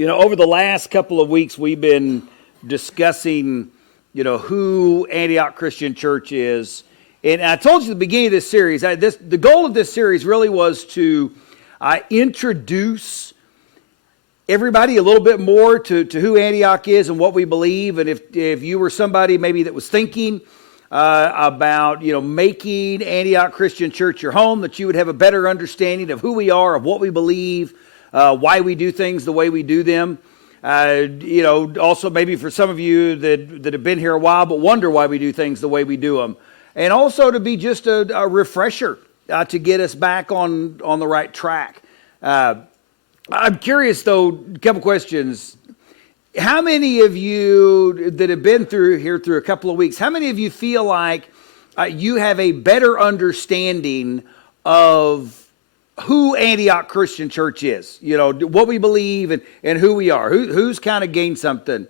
Over the last couple of weeks, we've been discussing, who Antioch Christian Church is. And I told you at the beginning of this series, the goal of this series really was to introduce everybody a little bit more to who Antioch is and what we believe. And if you were somebody maybe that was thinking about, making Antioch Christian Church your home, that you would have a better understanding of who we are, of what we believe, why we do things the way we do them. Also maybe for some of you that have been here a while but wonder why we do things the way we do them. And also to be just a refresher to get us back on the right track. I'm curious, though, a couple questions. How many of you that have been through a couple of weeks, how many of you feel like you have a better understanding of who Antioch Christian Church is? What we believe and who we are. Who's kind of gained something?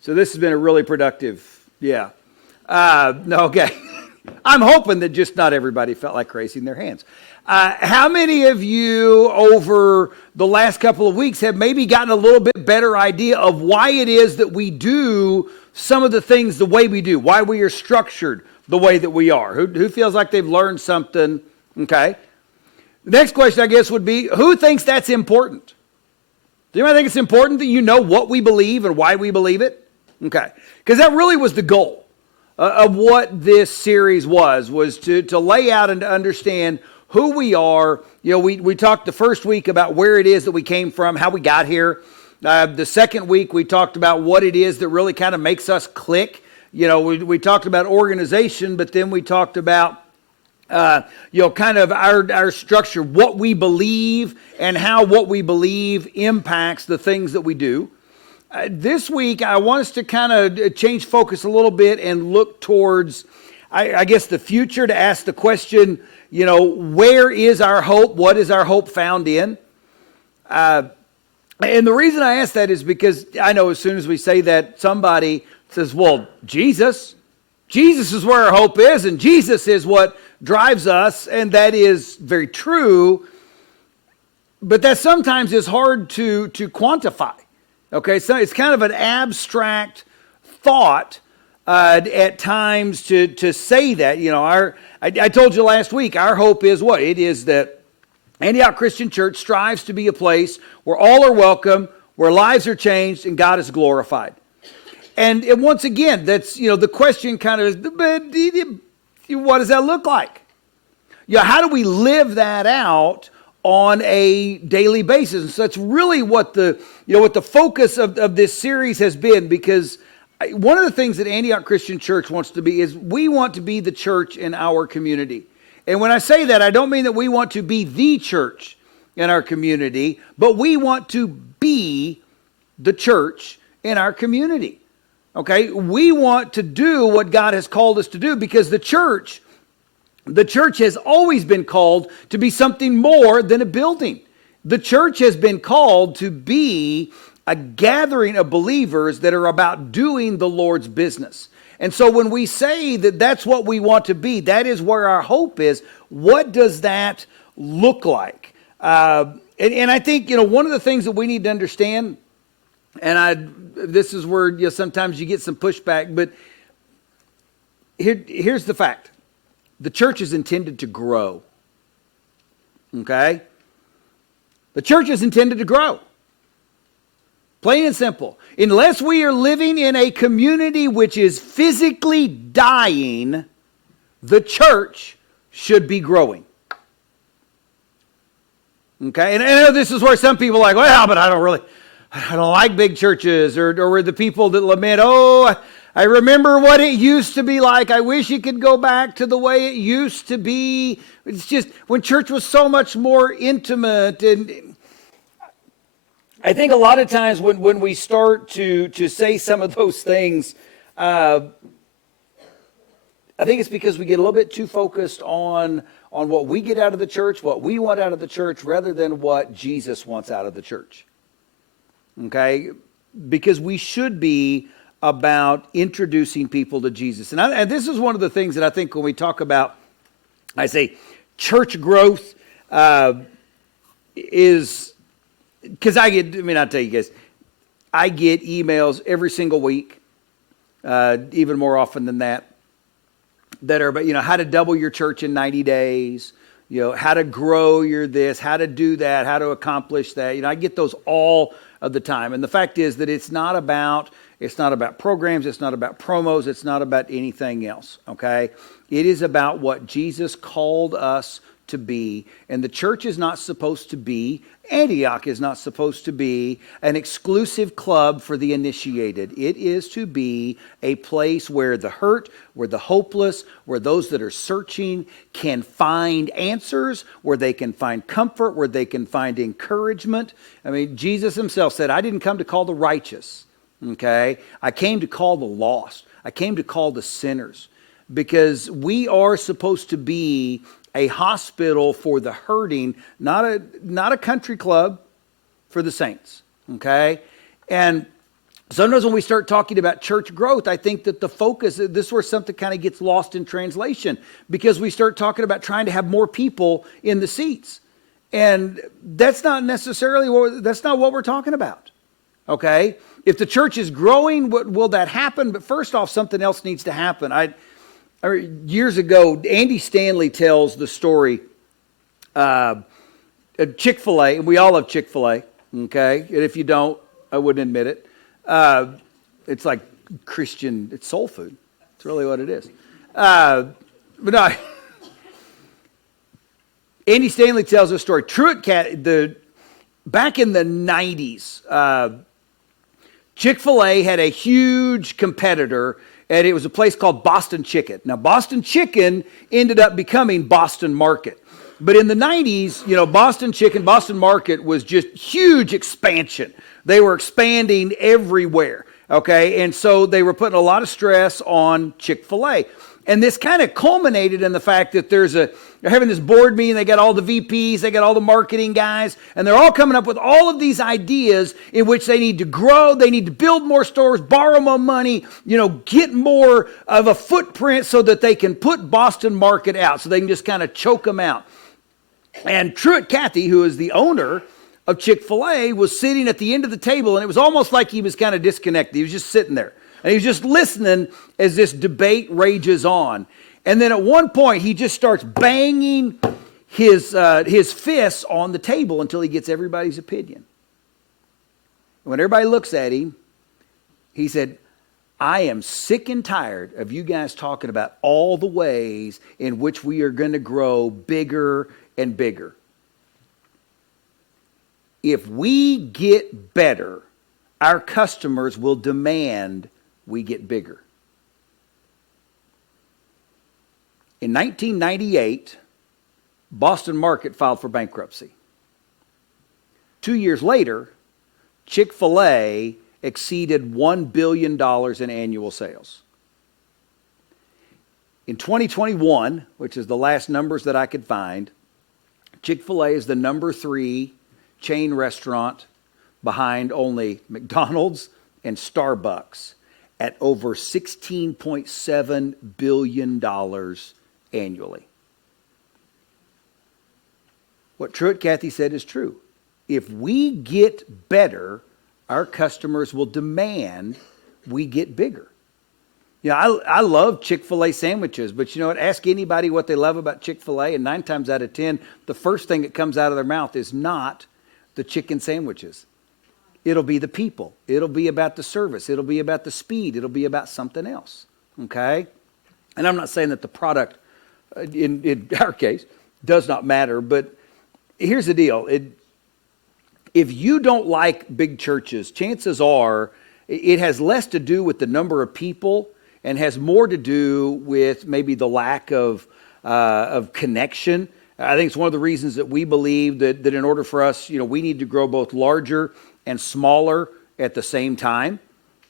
So this has been a really productive, yeah. Okay. I'm hoping that just not everybody felt like raising their hands. How many of you over the last couple of weeks have maybe gotten a little bit better idea of why it is that we do some of the things the way we do, why we are structured the way that we are? Who feels like they've learned something? Okay. The next question, I guess, would be, who thinks that's important? Do you think it's important that you know what we believe and why we believe it? Okay. Because that really was the goal of what this series was to lay out and to understand who we are. We talked the first week about where it is that we came from, how we got here. The second week, we talked about what it is that really kind of makes us click. We talked about organization, but then we talked about kind of our structure, what we believe and how what we believe impacts the things that we do. This week, I want us to kind of change focus a little bit and look towards, I guess, the future, to ask the question, where is our hope? What is our hope found in? And the reason I ask that is because I know as soon as we say that, somebody says, well, Jesus is where our hope is, and Jesus is what drives us, and that is very true, but that sometimes is hard to quantify. Okay, so it's kind of an abstract thought at times to say that. I told you last week, our hope is what? It is that Antioch Christian Church strives to be a place where all are welcome, where lives are changed, and God is glorified. And once again, that's, the question kind of is, but what does that look like? How do we live that out on a daily basis? And so that's really what the focus of this series has been, because one of the things that Antioch Christian Church wants to be is we want to be the church in our community. And when I say that, I don't mean that we want to be the church in our community, but we want to be the church in our community. Okay? We want to do what God has called us to do, because the church has always been called to be something more than a building. The church has been called to be a gathering of believers that are about doing the Lord's business. And so when we say that that's what we want to be, that is where our hope is. What does that look like? And I think, one of the things that we need to understand, and this is where sometimes you get some pushback, but here's the fact. The church is intended to grow. Okay? The church is intended to grow. Plain and simple. Unless we are living in a community which is physically dying, the church should be growing. Okay? And I know this is where some people are like, well, but I don't like big churches, or the people that lament, I remember what it used to be like. I wish it could go back to the way it used to be. It's just when church was so much more intimate. And I think a lot of times when we start to say some of those things, I think it's because we get a little bit too focused on what we get out of the church, what we want out of the church, rather than what Jesus wants out of the church. Okay? Because we should be about introducing people to Jesus. And this is one of the things that I think when we talk about, I say, church growth is because I'll tell you guys, I get emails every single week, even more often than that are about, how to double your church in 90 days, how to grow your this, how to do that, how to accomplish that. I get those all of the time. And the fact is that it's not about programs, it's not about promos, it's not about anything else, okay? It is about what Jesus called us to be. And the church is not supposed to be, Antioch is not supposed to be an exclusive club for the initiated. It is to be a place where the hurt, where the hopeless, where those that are searching can find answers, where they can find comfort, where they can find encouragement. Jesus himself said, I didn't come to call the righteous, okay? I came to call the lost. I came to call the sinners, because we are supposed to be a hospital for the hurting, not a country club for the saints, okay? And sometimes when we start talking about church growth, I think that the focus, this is where something kind of gets lost in translation, because we start talking about trying to have more people in the seats. And that's not necessarily, that's not what we're talking about, okay? If the church is growing, will that happen? But first off, something else needs to happen. Years ago, Andy Stanley tells the story of Chick-fil-A, and we all love Chick-fil-A, okay? And if you don't, I wouldn't admit it. It's like Christian, it's soul food. It's really what it is. But no, Andy Stanley tells a story. Back in the 90s, Chick-fil-A had a huge competitor, and it was a place called Boston Chicken. Now, Boston Chicken ended up becoming Boston Market. But in the 90s, Boston Chicken, Boston Market was just huge expansion. They were expanding everywhere, okay? And so they were putting a lot of stress on Chick-fil-A. And this kind of culminated in the fact that they're having this board meeting. They got all the VPs, they got all the marketing guys, and they're all coming up with all of these ideas in which they need to grow, they need to build more stores, borrow more money, get more of a footprint so that they can put Boston Market out, so they can just kind of choke them out. And Truett Cathy, who is the owner of Chick-fil-A, was sitting at the end of the table, and it was almost like he was kind of disconnected. He was just sitting there. And he was just listening as this debate rages on. And then at one point, he just starts banging his fists on the table until he gets everybody's opinion. When everybody looks at him, he said, I am sick and tired of you guys talking about all the ways in which we are going to grow bigger and bigger. If we get better, our customers will demand we get bigger. In 1998, Boston Market filed for bankruptcy. 2 years later, Chick-fil-A exceeded $1 billion in annual sales. In 2021, which is the last numbers that I could find, Chick-fil-A is the number 3 chain restaurant behind only McDonald's and Starbucks at over $16.7 billion annually. What Truett Cathy said is true. If we get better, our customers will demand we get bigger. I love Chick-fil-A sandwiches, but you know what? Ask anybody what they love about Chick-fil-A, and 9 times out of 10, the first thing that comes out of their mouth is not the chicken sandwiches. It'll be the people. It'll be about the service. It'll be about the speed. It'll be about something else, okay? And I'm not saying that the product, in our case, does not matter, but here's the deal. If you don't like big churches, chances are it has less to do with the number of people and has more to do with maybe the lack of connection. I think it's one of the reasons that we believe that in order for us, we need to grow both larger and smaller at the same time,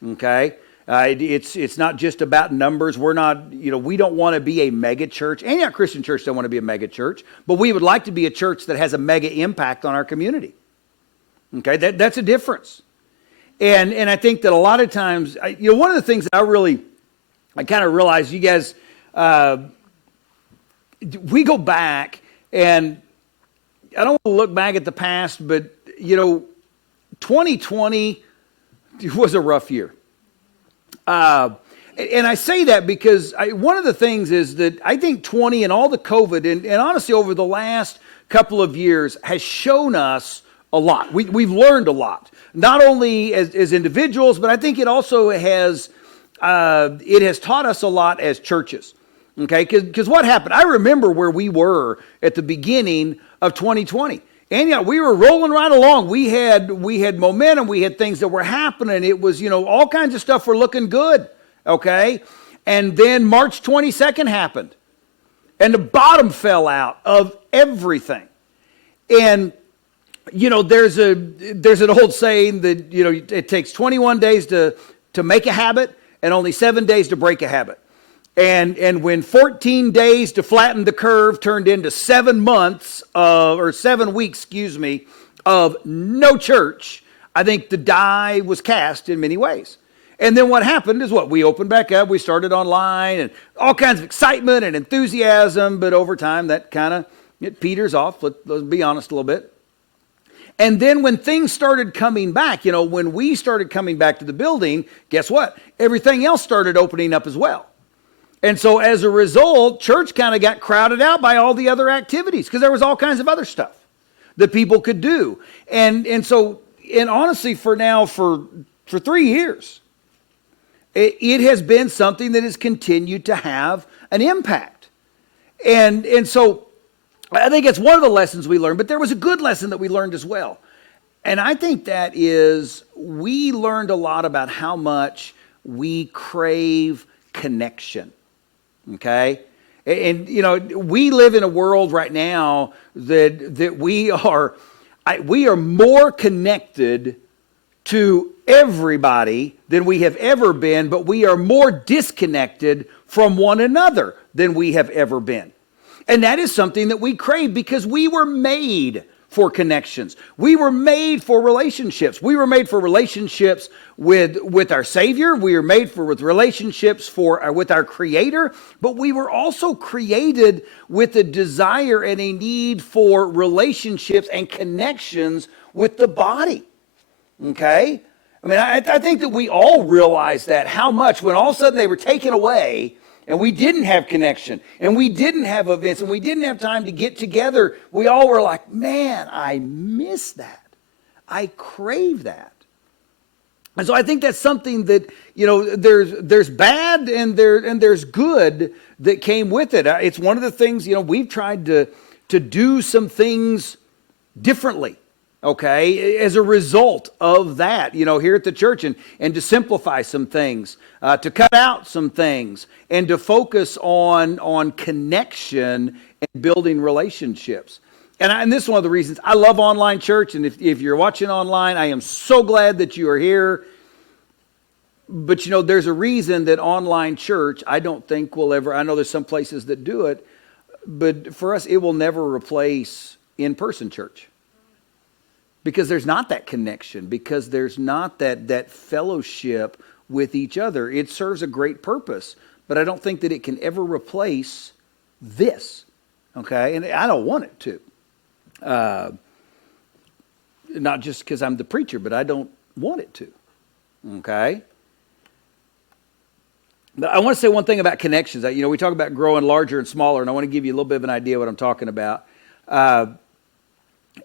okay? It's not just about numbers. We're not, we don't want to be a mega church. Antioch Christian Church don't want to be a mega church, but we would like to be a church that has a mega impact on our community, okay? That's a difference. And I think that a lot of times, one of the things that I kind of realized, you guys, we go back, and I don't want to look back at the past, but, 2020 was a rough year. And I say that because one of the things is that I think 20 and all the COVID, and honestly over the last couple of years, has shown us a lot. We've learned a lot, not only as individuals, but I think it also has taught us a lot as churches. Okay, because what happened? I remember where we were at the beginning of 2020. And yeah, we were rolling right along. We had momentum. We had things that were happening. It was, all kinds of stuff were looking good. Okay. And then March 22nd happened. And the bottom fell out of everything. And, there's an old saying that, it takes 21 days to make a habit and only 7 days to break a habit. And when 14 days to flatten the curve turned into 7 weeks, of no church, I think the die was cast in many ways. And then what happened is we opened back up, we started online, and all kinds of excitement and enthusiasm, but over time that it peters off, let's be honest a little bit. And then when things started coming back, when we started coming back to the building, guess what? Everything else started opening up as well. And so as a result, church kind of got crowded out by all the other activities because there was all kinds of other stuff that people could do. And honestly, for 3 years, it has been something that has continued to have an impact. And so I think it's one of the lessons we learned, but there was a good lesson that we learned as well. And I think that is we learned a lot about how much we crave connection. Okay? And, we live in a world right now that we are more connected to everybody than we have ever been, but we are more disconnected from one another than we have ever been. And that is something that we crave because we were made for connections. We were made for relationships. We were made for relationships with our Savior. We were made with relationships with our Creator. But we were also created with a desire and a need for relationships and connections with the body. Okay? I mean, I think that we all realize that, how much when all of a sudden they were taken away and we didn't have connection, and we didn't have events, and we didn't have time to get together, we all were like, man, I miss that. I crave that. And so I think that's something that, there's bad and there's good that came with it. It's one of the things, we've tried to do some things differently. Okay, as a result of that, here at the church, and to simplify some things, to cut out some things, and to focus on connection and building relationships. And this is one of the reasons I love online church. And if you're watching online, I am so glad that you are here. But there's a reason that online church, I don't think will ever, I know there's some places that do it, but for us, it will never replace in-person church. Because there's not that connection, because there's not that fellowship with each other. It serves a great purpose, but I don't think that it can ever replace this, okay? And I don't want it to. Not just because I'm the preacher, but I don't want it to, okay? But I want to say one thing about connections. We talk about growing larger and smaller, and I want to give you a little bit of an idea what I'm talking about.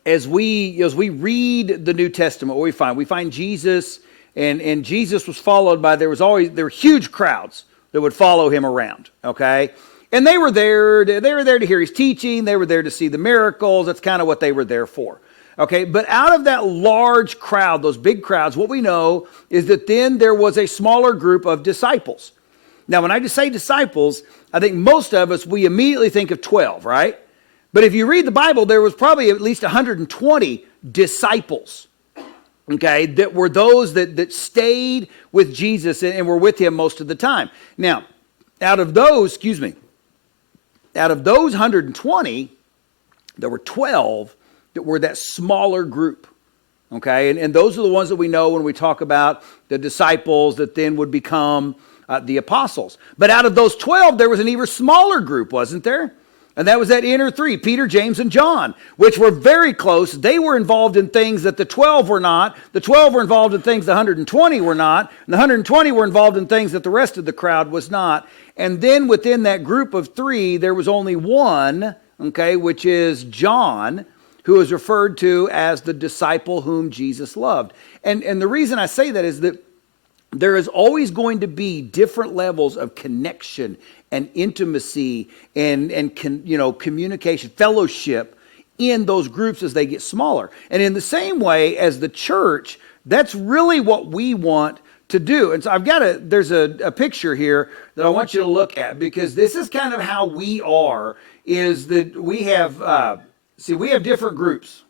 As we read the New Testament, what we find Jesus, and Jesus was followed by, there were huge crowds that would follow him around, okay? And they were there to hear his teaching, they were there to see the miracles, that's kind of what they were there for, okay? But out of that large crowd, those big crowds, what we know is that then there was a smaller group of disciples. Now, when I just say disciples, I think most of us, we immediately think of 12, right? But if you read the Bible, there was probably at least 120 disciples, okay, that were those that stayed with Jesus and were with him most of the time. Now, out of those 120, there were 12 that were that smaller group, okay? And those are the ones that we know when we talk about the disciples that then would become the apostles. But out of those 12, there was an even smaller group, wasn't there? And that was that inner three, Peter, James, and John, which were very close. They were involved in things that the 12 were not. The 12 were involved in things the 120 were not. And the 120 were involved in things that the rest of the crowd was not. And then within that group of three, there was only one, okay, which is John, who is referred to as the disciple whom Jesus loved. And the reason I say that is that there is always going to be different levels of connection and intimacy and communication, fellowship in those groups as they get smaller. And in the same way as the church, that's really what we want to do. And so there's a picture here that I want you to look at, because this is kind of how we are, is that we have, we have different groups.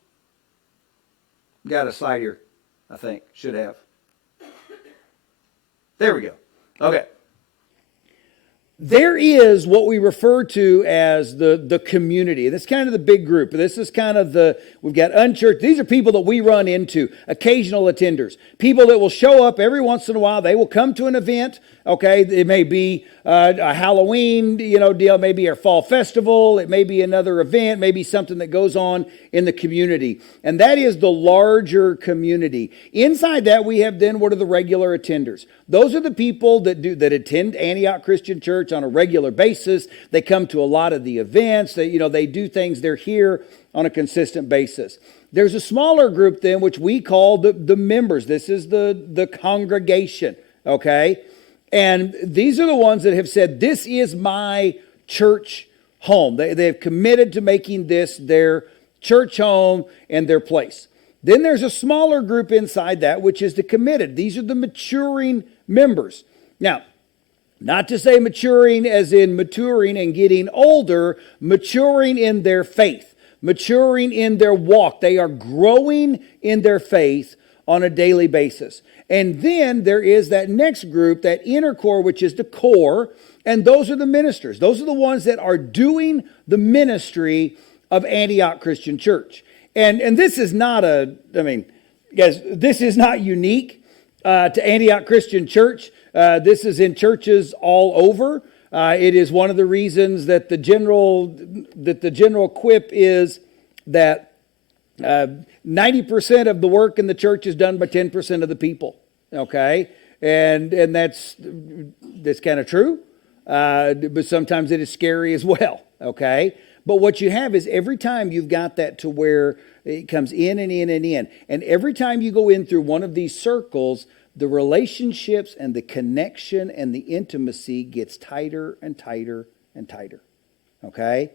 Got a slide here, I think, should have. There we go. Okay. There is what we refer to as the community. That's kind of the big group. This is kind of we've got unchurched. These are people that we run into, occasional attenders, people that will show up every once in a while. They will come to an event. Okay, it may be a Halloween, deal. It may be our fall festival. It may be another event. Maybe something that goes on in the community, and that is the larger community. Inside that, we have then what are the regular attenders. Those are the people that attend Antioch Christian Church on a regular basis. They come to a lot of the events. They do things. They're here on a consistent basis. There's a smaller group then, which we call the members. This is the congregation. Okay. And these are the ones that have said, this is my church home. They have committed to making this their church home and their place. Then there's a smaller group inside that, which is the committed. These are the maturing members. Now, not to say maturing as in maturing and getting older, maturing in their faith, maturing in their walk. They are growing in their faith on a daily basis. And then there is that next group, that inner core, which is the core, and those are the ministers. Those are the ones that are doing the ministry of Antioch Christian Church. And this is not guys, this is not unique to Antioch Christian Church. This is in churches all over. It is one of the reasons that the general quip is that 90% of the work in the church is done by 10% of the people. Okay, and that's kind of true, but sometimes it is scary as well. Okay, but what you have is every time you've got that to where it comes in and in and in, and every time you go in through one of these circles, the relationships and the connection and the intimacy gets tighter and tighter and tighter. Okay,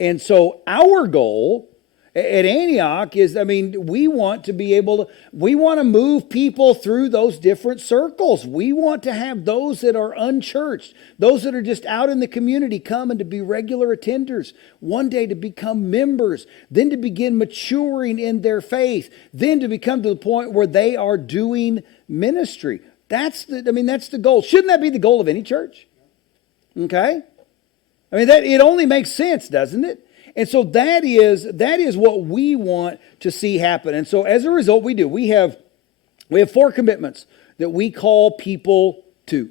and so our goal at Antioch is, we want to move people through those different circles. We want to have those that are unchurched, those that are just out in the community, come and to be regular attenders, one day to become members, then to begin maturing in their faith, then to become to the point where they are doing ministry. That's the goal. Shouldn't that be the goal of any church? Okay? It only makes sense, doesn't it? And so that is what we want to see happen. And so as a result, we have 4 commitments that we call people to.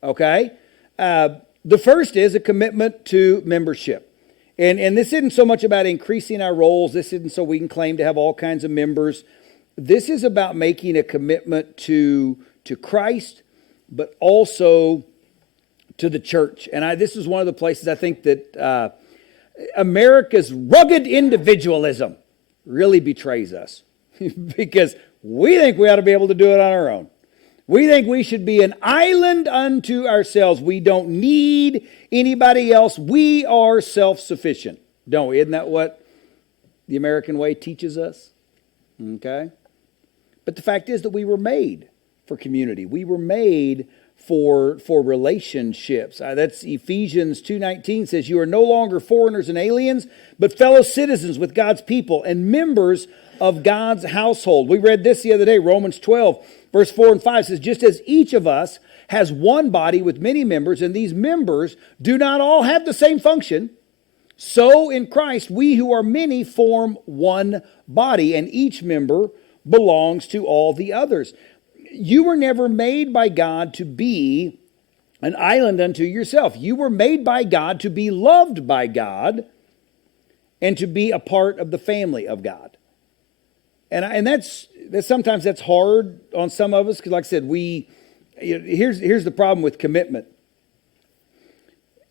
Okay? The first is a commitment to membership. And this isn't so much about increasing our roles. This isn't so we can claim to have all kinds of members. This is about making a commitment to Christ, but also to the church. And this is one of the places I think that America's rugged individualism really betrays us because we think we ought to be able to do it on our own. We think we should be an island unto ourselves. We don't need anybody else. We are self-sufficient, don't we? Isn't that what the American way teaches us? Okay? But the fact is that we were made for community. We were made for relationships. That's Ephesians 2:19 says, you are no longer foreigners and aliens, but fellow citizens with God's people and members of God's household. We read this the other day, Romans 12, verse 4 and 5 says, just as each of us has one body with many members, and these members do not all have the same function, so in Christ we who are many form one body, and each member belongs to all the others. You were never made by God to be an island unto yourself. You were made by God to be loved by God and to be a part of the family of God. And that's sometimes that's hard on some of us because, like I said, here's the problem with commitment.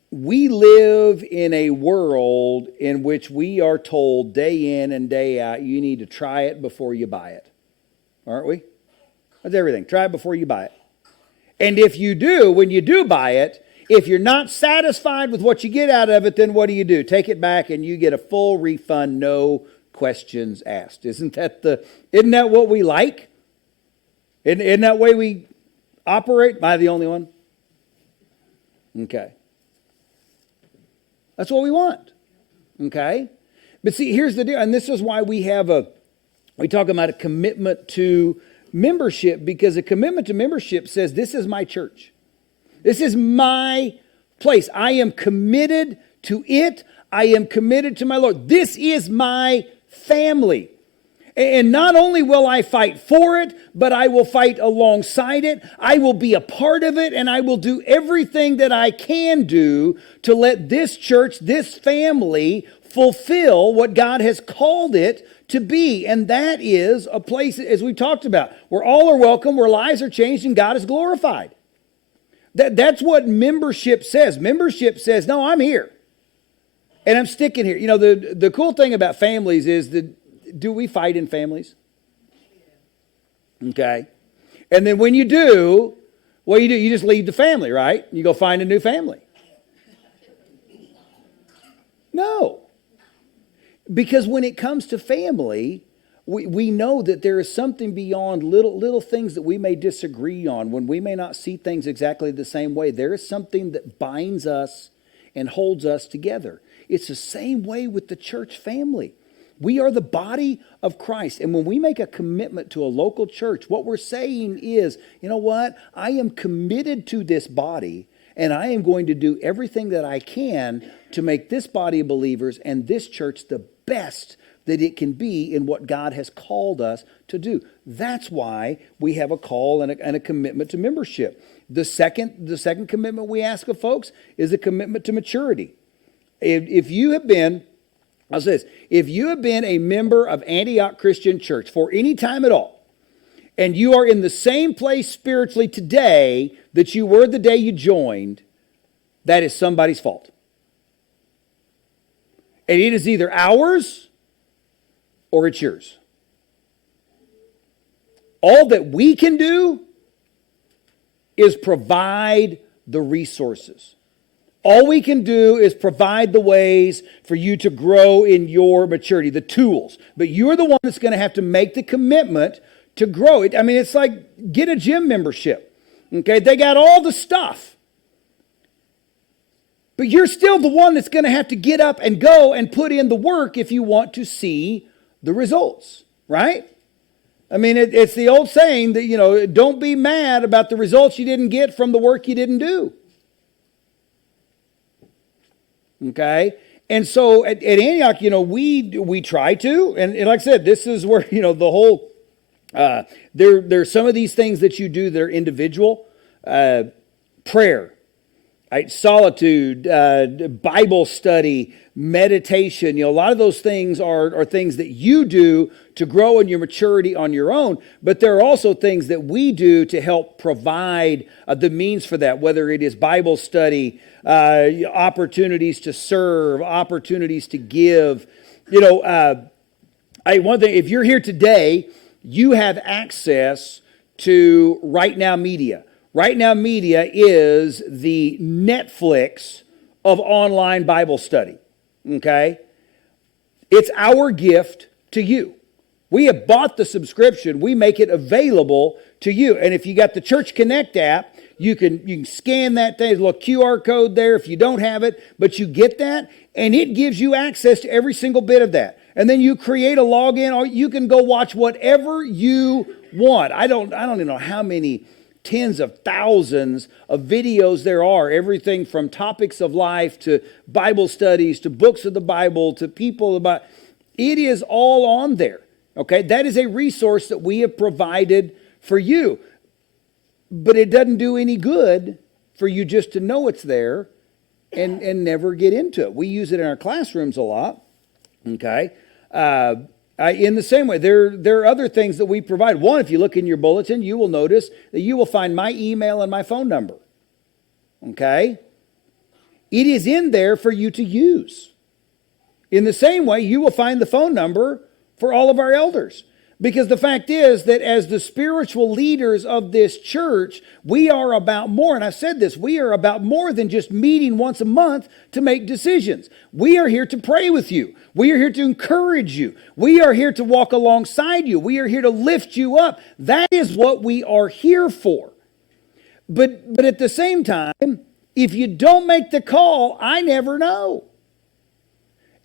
We live in a world in which we are told day in and day out, you need to try it before you buy it. Aren't we? That's everything. Try it before you buy it. And if you do, when you do buy it, if you're not satisfied with what you get out of it, then what do? Take it back and you get a full refund, no questions asked. Isn't that what we like? Isn't that the way we operate? Am I the only one? Okay. That's what we want. Okay? But see, here's the deal, and this is why we talk about a commitment to membership, because a commitment to membership says, this is my church. This is my place. I am committed to it. I am committed to my Lord. This is my family. And not only will I fight for it, but I will fight alongside it. I will be a part of it, and I will do everything that I can do to let this church, this family, fulfill what God has called it to be. And that is a place, as we've talked about, where all are welcome, where lives are changed, and God is glorified. That's what membership says. Membership says, no, I'm here. And I'm sticking here. You know, the cool thing about families is that, do we fight in families? Okay. And then when you do, what do? You just leave the family, right? You go find a new family. No. Because when it comes to family, we know that there is something beyond little things that we may disagree on, when we may not see things exactly the same way. There is something that binds us and holds us together. It's the same way with the church family. We are the body of Christ. And when we make a commitment to a local church, what we're saying is, you know what? I am committed to this body, and I am going to do everything that I can to make this body of believers and this church the best that it can be in what God has called us to do. That's why we have a call and a commitment to membership. The second commitment we ask of folks is a commitment to maturity. If you have been a member of Antioch Christian Church for any time at all, and you are in the same place spiritually today that you were the day you joined, that is somebody's fault. And it is either ours or it's yours. All that we can do is provide the resources. All we can do is provide the ways for you to grow in your maturity, the tools. But you're the one that's going to have to make the commitment to grow it. I mean, it's like get a gym membership. Okay, they got all the stuff. But you're still the one that's going to have to get up and go and put in the work if you want to see the results, right? I mean, it's the old saying that, you know, don't be mad about the results you didn't get from the work you didn't do. Okay? And so at Antioch, you know, we try to, and like I said, this is where, you know, the whole, there's some of these things that you do that are individual. Prayer, right? Solitude, Bible study, meditation. You know, a lot of those things are things that you do to grow in your maturity on your own, but there are also things that we do to help provide the means for that, whether it is Bible study, opportunities to serve, opportunities to give. You know, one thing, if you're here today, you have access to Right Now Media. Right Now Media is the Netflix of online Bible study, okay? It's our gift to you. We have bought the subscription. We make it available to you. And if you got the Church Connect app, you can scan that thing. There's a little QR code there if you don't have it, but you get that, and it gives you access to every single bit of that. And then you create a login, or you can go watch whatever you want. I don't even know how many tens of thousands of videos there are, everything from topics of life to Bible studies to books of the Bible to people about. It is all on there. Okay, that is a resource that we have provided for you. But it doesn't do any good for you just to know it's there and never get into it. We use it in our classrooms a lot. Okay? In the same way, there are other things that we provide. One, if you look in your bulletin, you will notice that you will find my email and my phone number. Okay? It is in there for you to use. In the same way, you will find the phone number for all of our elders. Because the fact is that as the spiritual leaders of this church, we are about more, and I've said this, we are about more than just meeting once a month to make decisions. We are here to pray with you. We are here to encourage you. We are here to walk alongside you. We are here to lift you up. That is what we are here for. But at the same time, if you don't make the call, I never know.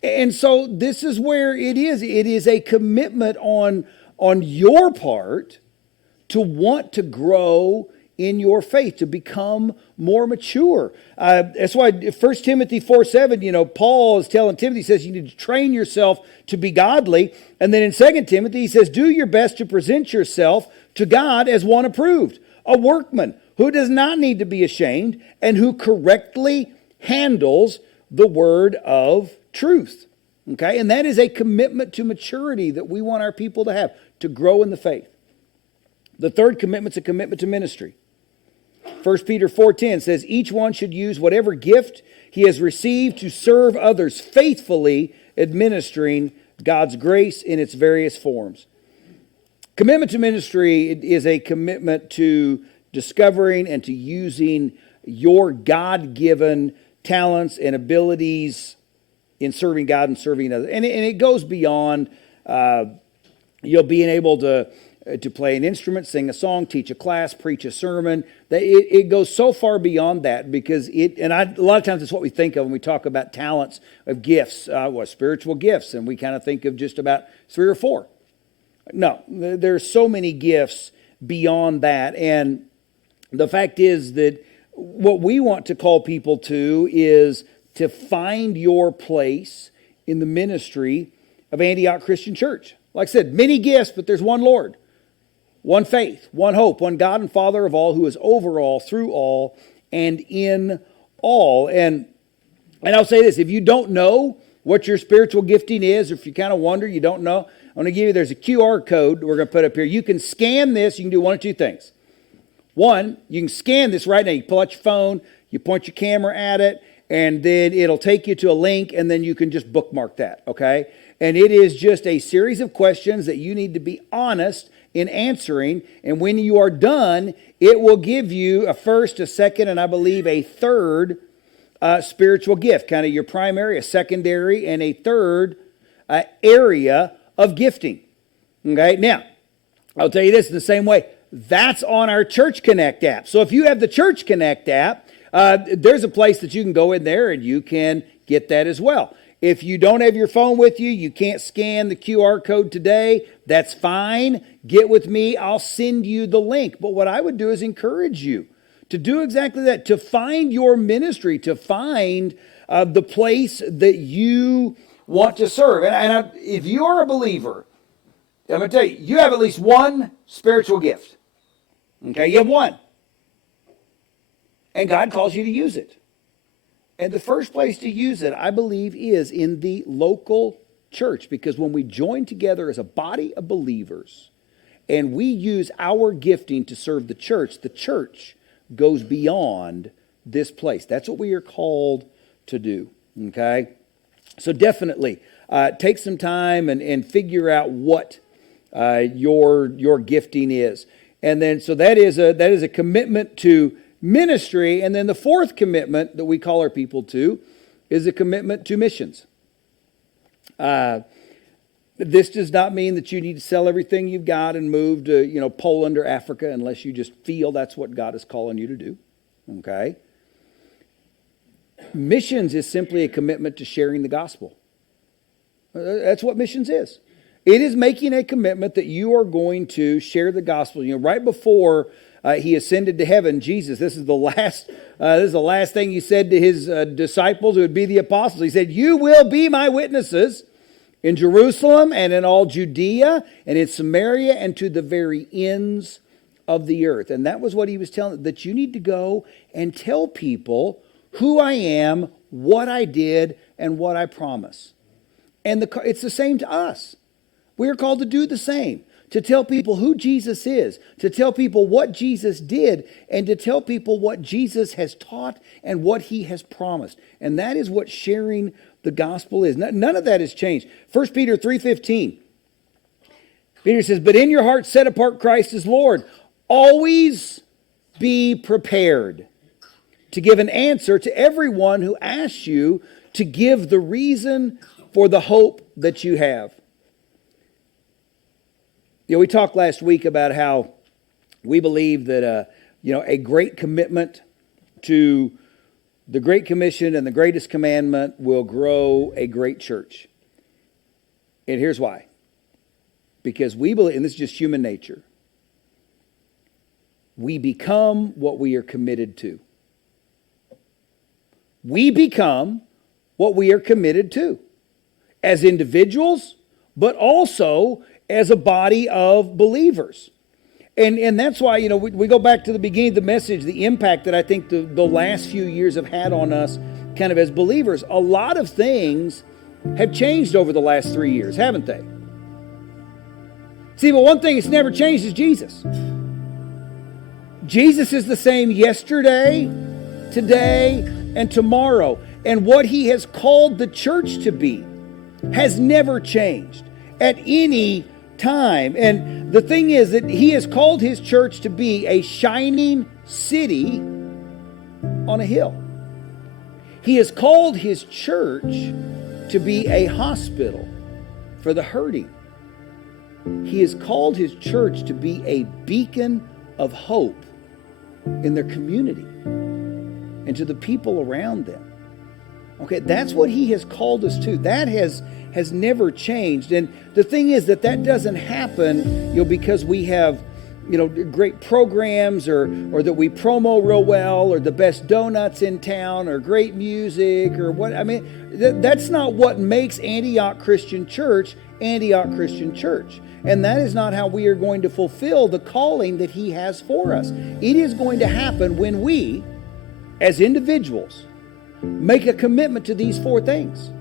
And so this is where it is. It is a commitment on your part to want to grow in your faith, to become more mature. That's why 1 Timothy 4:7, Paul is telling Timothy, he says you need to train yourself to be godly. And then in 2 Timothy, he says, do your best to present yourself to God as one approved, a workman who does not need to be ashamed and who correctly handles the word of truth. Okay, and that is a commitment to maturity that we want our people to have, to grow in the faith. The third commitment is a commitment to ministry. 1 Peter 4:10 says, each one should use whatever gift he has received to serve others faithfully, administering God's grace in its various forms. Commitment to ministry is a commitment to discovering and to using your God-given talents and abilities in serving God and serving others. And it goes beyond being able to play an instrument, sing a song, teach a class, preach a sermon. It goes so far beyond that because a lot of times it's what we think of when we talk about talents of gifts, spiritual gifts, and we kind of think of just about 3 or 4. No, there's so many gifts beyond that. And the fact is that what we want to call people to is to find your place in the ministry of Antioch Christian Church. Like I said, many gifts, but there's one Lord, one faith, one hope, one God and Father of all, who is over all, through all, and in all. And I'll say this, if you don't know what your spiritual gifting is, or if you kind of wonder, you don't know, I'm going to give you, there's a QR code we're going to put up here. You can scan this, you can do one of two things. One, you can scan this right now. You pull out your phone, you point your camera at it, and then it'll take you to a link, and then you can just bookmark that, okay? And it is just a series of questions that you need to be honest in answering. And when you are done, it will give you a first, a second, and I believe a third spiritual gift, kind of your primary, a secondary, and a third area of gifting. Okay, now, I'll tell you this in the same way. That's on our Church Connect app. So if you have the Church Connect app, there's a place that you can go in there and you can get that as well. If you don't have your phone with you, you can't scan the QR code today, that's fine. Get with me, I'll send you the link. But what I would do is encourage you to do exactly that, to find your ministry, to find the place that you want to serve. And if you are a believer, I'm going to tell you, you have at least one spiritual gift. Okay, you have one. And God calls you to use it. And the first place to use it, I believe, is in the local church. Because when we join together as a body of believers and we use our gifting to serve the church goes beyond this place. That's what we are called to do. Okay? So definitely take some time and figure out what your gifting is. And then so that is a commitment to ministry. And then the fourth commitment that we call our people to is a commitment to missions. This does not mean that you need to sell everything you've got and move to, Poland or Africa unless you just feel that's what God is calling you to do. Okay? Missions is simply a commitment to sharing the gospel. That's what missions is. It is making a commitment that you are going to share the gospel. Right before he ascended to heaven, Jesus, this is the last thing he said to his disciples, who would be the apostles. He said, "You will be my witnesses in Jerusalem and in all Judea and in Samaria and to the very ends of the earth." And that was what he was telling, that you need to go and tell people who I am, what I did, and what I promise. And it's the same to us. We are called to do the same, to tell people who Jesus is, to tell people what Jesus did, and to tell people what Jesus has taught and what he has promised. And that is what sharing the gospel is. None of that has changed. 1 Peter 3:15. Peter says, but in your heart set apart Christ as Lord. Always be prepared to give an answer to everyone who asks you to give the reason for the hope that you have. We talked last week about how we believe that a great commitment to the Great Commission and the greatest commandment will grow a great church. And here's why. Because we believe, and this is just human nature, we become what we are committed to. We become what we are committed to as individuals, but also as a body of believers. And that's why, we go back to the beginning of the message, the impact that I think the last few years have had on us kind of as believers. A lot of things have changed over the last 3 years, haven't they? See, but one thing that's never changed is Jesus. Jesus is the same yesterday, today, and tomorrow. And what he has called the church to be has never changed at any time. And the thing is that he has called his church to be a shining city on a hill. He has called his church to be a hospital for the hurting. He has called his church to be a beacon of hope in their community and to the people around them. Okay, that's what he has called us to. That has never changed. And the thing is that doesn't happen, because we have, great programs or that we promo real well, or the best donuts in town, or great music, or what. I mean, that's not what makes Antioch Christian Church Antioch Christian Church. And that is not how we are going to fulfill the calling that he has for us. It is going to happen when we, as individuals, make a commitment to these 4 things.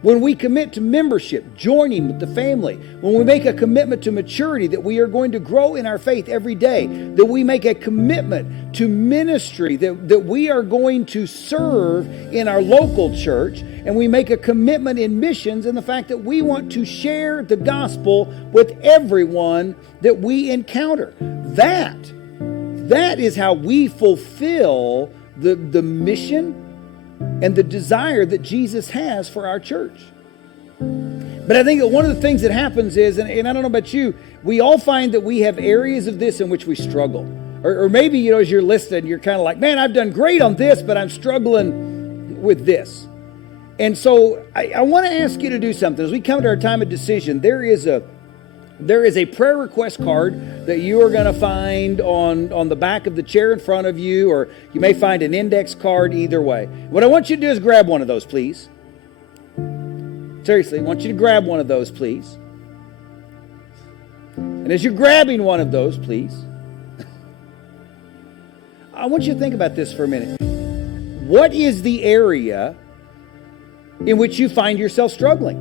When we commit to membership, joining with the family, when we make a commitment to maturity, that we are going to grow in our faith every day, that we make a commitment to ministry, that we are going to serve in our local church, and we make a commitment in missions and the fact that we want to share the gospel with everyone that we encounter. That is how we fulfill the mission and the desire that Jesus has for our church. But I think that one of the things that happens is, and I don't know about you, we all find that we have areas of this in which we struggle. Or maybe, as you're listening, you're kind of like, man, I've done great on this, but I'm struggling with this. And so I want to ask you to do something. As we come to our time of decision, there is a prayer request card that you are going to find on the back of the chair in front of you, or you may find an index card. Either way. What I want you to do is grab one of those, please. Seriously, I want you to grab one of those, please. And as you're grabbing one of those, please, I want you to think about this for a minute. What is the area in which you find yourself struggling?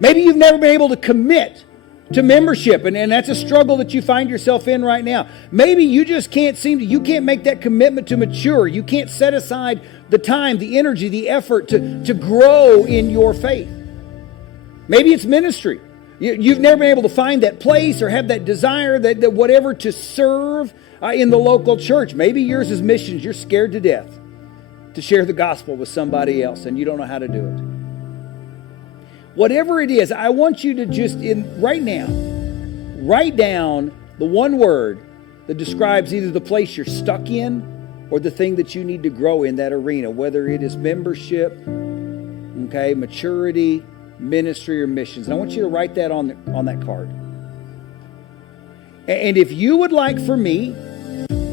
Maybe you've never been able to commit to membership, and that's a struggle that you find yourself in right now. Maybe you just can't you can't make that commitment to mature. You can't set aside the time, the energy, the effort to grow in your faith. Maybe it's ministry. You've never been able to find that place or have that desire, that whatever, to serve in the local church. Maybe yours is missions. You're scared to death to share the gospel with somebody else, and you don't know how to do it. Whatever it is, I want you to just, right now, write down the one word that describes either the place you're stuck in or the thing that you need to grow in that arena, whether it is membership, okay, maturity, ministry, or missions. And I want you to write that on that card. And if you would like for me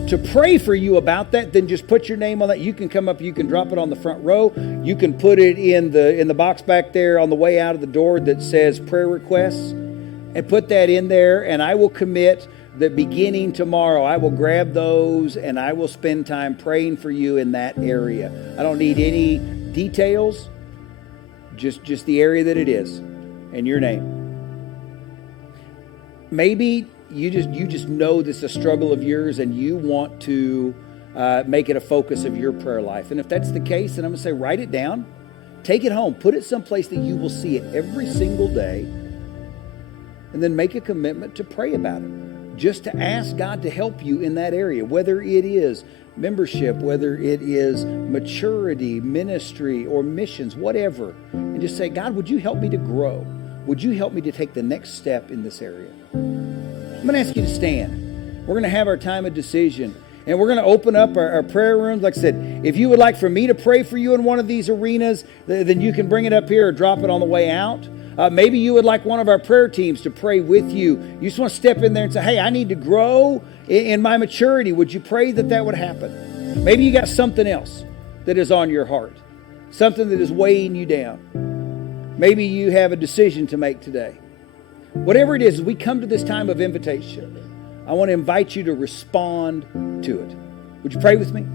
to pray for you about that, then just put your name on that. You can come up, you can drop it on the front row. You can put it in the box back there on the way out of the door that says prayer requests, and put that in there. And I will commit that beginning tomorrow, I will grab those and I will spend time praying for you in that area. I don't need any details, just the area that it is and your name. Maybe you just know this is a struggle of yours and you want to make it a focus of your prayer life. And if that's the case, then I'm going to say write it down, take it home, put it someplace that you will see it every single day, and then make a commitment to pray about it. Just to ask God to help you in that area, whether it is membership, whether it is maturity, ministry, or missions, whatever. And just say, God, would you help me to grow? Would you help me to take the next step in this area? I'm going to ask you to stand. We're going to have our time of decision. And we're going to open up our prayer rooms. Like I said, if you would like for me to pray for you in one of these arenas, then you can bring it up here or drop it on the way out. Maybe you would like one of our prayer teams to pray with you. You just want to step in there and say, hey, I need to grow in my maturity. Would you pray that would happen? Maybe you got something else that is on your heart, something that is weighing you down. Maybe you have a decision to make today. Whatever it is, as we come to this time of invitation, I want to invite you to respond to it. Would you pray with me?